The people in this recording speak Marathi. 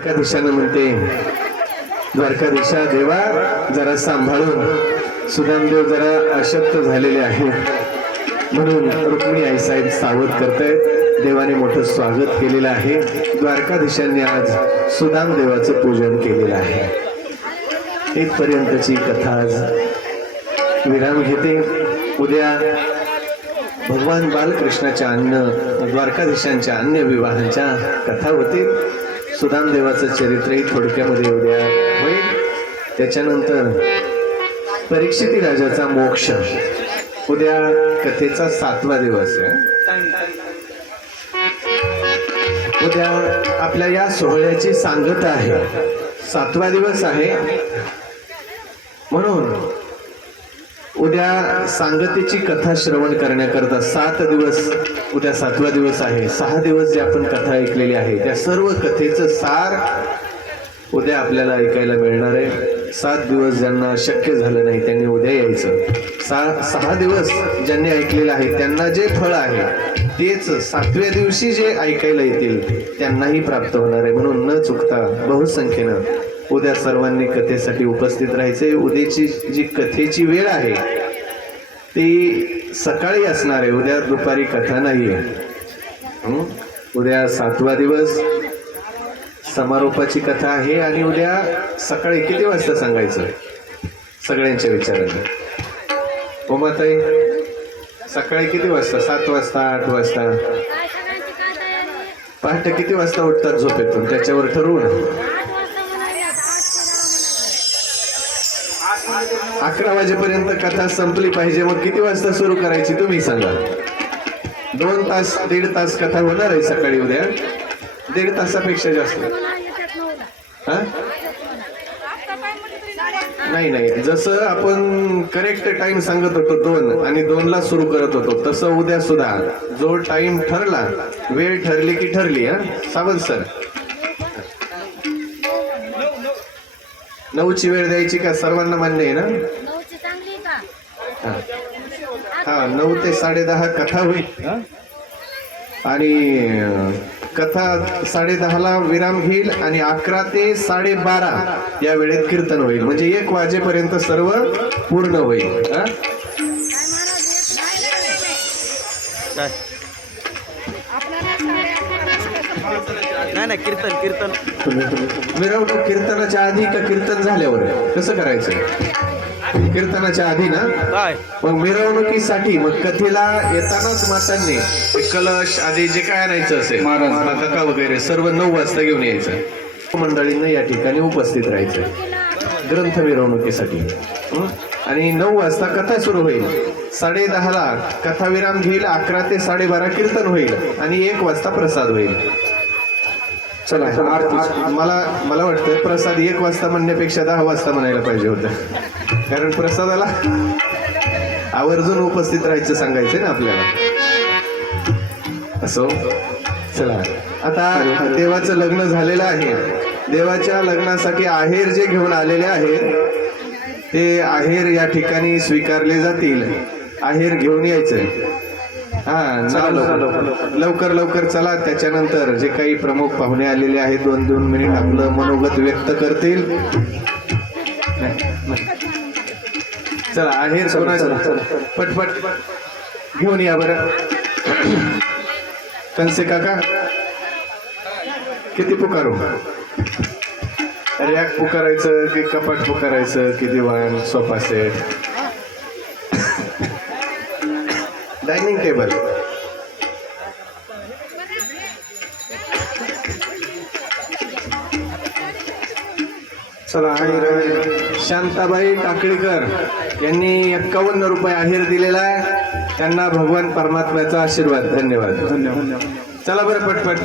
द्वारकाधीशानं म्हणते. द्वारकाधीशा देवा जरा सांभाळून. सुदामदेव जरा अशक्त झालेले आहे म्हणून रुक्मिणी आई साहेब सावध करतायत. देवाने मोठं स्वागत केलेलं आहे. द्वारकाधीशांनी आज सुदाम देवाचं पूजन केलेलं आहे. इथपर्यंतची कथा आज विराम घेते. उद्या भगवान बालकृष्णाच्या अन्न द्वारकाधीशांच्या अन्य विवाहांच्या कथा होतील. सुदाम देवाचं चरित्रही थोडक्यामध्ये उद्या होईल. त्याच्यानंतर परीक्षिती राजाचा मोक्ष. उद्या कथेचा सातवा दिवस आहे. उद्या आपल्या या सोहळ्याची सांगता आहे. सातवा दिवस आहे. म्हणून उद्या सांगतेची कथा श्रवण करण्याकरता सात दिवस उद्या सातवा दिवस आहे. सहा दिवस जे आपण कथा ऐकलेली आहे त्या सर्व कथेचं सार उद्या आपल्याला ऐकायला मिळणार आहे. सात दिवस ज्यांना शक्य झालं नाही त्यांनी उद्या यायचं. सा सहा दिवस ज्यांनी ऐकलेलं आहे त्यांना जे फळ आहे तेच सातव्या दिवशी जे ऐकायला येतील त्यांनाही प्राप्त होणार आहे. म्हणून न चुकता बहुसंख्येनं उद्या सर्वांनी कथेसाठी उपस्थित राहायचे. उद्याची जी कथेची वेळ आहे ती सकाळी असणार आहे. उद्या दुपारी कथा नाही आहे उद्या सातवा दिवस. समारोपाची कथा आहे आणि उद्या सकाळी किती वाजता सांगायचं? सगळ्यांच्या विचाराने. उमाताई सकाळी किती वाजता? सात वाजता आठ वाजता? पहाटे किती वाजता उठतात झोपेतून? त्याच्यावर ठरवू ना वाजता म्हणाले आठ ते दहा अकरा वाजेपर्यंत कथा संपली पाहिजे. मग किती वाजता सुरू करायची तुम्ही सांगा. दोन तास दीड तास कथा होणार आहे सकाळी उद्या. दीड तासापेक्षा जास्त. हा? नाही नाही. जसं आपण करेक्ट टाइम सांगत होतो दोन आणि दोनला सुरू करत होतो तसं उद्या सुद्धा. जो टाइम ठरला वेळ ठरली की ठरली हा? सावंत सर. नऊची वेळ द्यायची का? सर्वांना मान्य आहे ना? हा. हा नऊ ते साडेदहा कथा होईल आणि कथा साडेदहाला विराम घेईल आणि अकरा ते साडेबारा या वेळेत कीर्तन होईल. म्हणजे एक वाजेपर्यंत सर्व पूर्ण होईल हा? काय? नाही नाही कीर्तन कीर्तन. मिरवणूक कीर्तनाच्या आधी का कीर्तन झाल्यावर? कसं करायचं? कीर्तनाच्या आधी ना? काय? मग मिरवणुकीसाठी मग कथेला येतानाच मातांनी कलश आधी जे काय आणायचं असेल महाराज. काका वगैरे सर्व नऊ वाजता घेऊन यायचं. मंडळींना या ठिकाणी उपस्थित राहायचं. ग्रंथ मिरवणुकीसाठी? आणि नऊ वाजता कथा सुरू होईल. साडे दहाला कथा विराम घेईल अकरा ते साडेबारा कीर्तन होईल आणि एक वाजता प्रसाद होईल. चला आरती. मला मला वाटतं प्रसाद एक वाजता म्हणण्यापेक्षा दहा वाजता म्हणायला पाहिजे होतं. कारण प्रसादाला आवर्जून उपस्थित राहायचं सांगायचं ना आपल्याला. असो. चला. आता देवाचं लग्न झालेलं आहे. देवाच्या लग्नासाठी आहेर जे घेऊन आलेले आहेत ते आहेर या ठिकाणी स्वीकारले जातील. आहेर घेऊन यायचं हा चला लवकर. लवकर लवकर. चला. त्याच्यानंतर जे काही प्रमुख पाहुणे आलेले आहेत दोन दोन मिनिट आपलं मनोगत व्यक्त करतील. चला आहेर कोणाचं? पटपट घेऊन या बरं. कनसे काका किती पुकारू? रॅक पुकारायचं की कपाट पुकारायचं की दिवाण सोफा सेट. डायनिंग टेबल चला शांताबाई टाकळीकर यांनी एक्कावन्न रुपये आहेर दिलेला आहे. त्यांना भगवान परमात्म्याचा आशीर्वाद. धन्यवाद. धन्यवाद. चला बरं पटपट.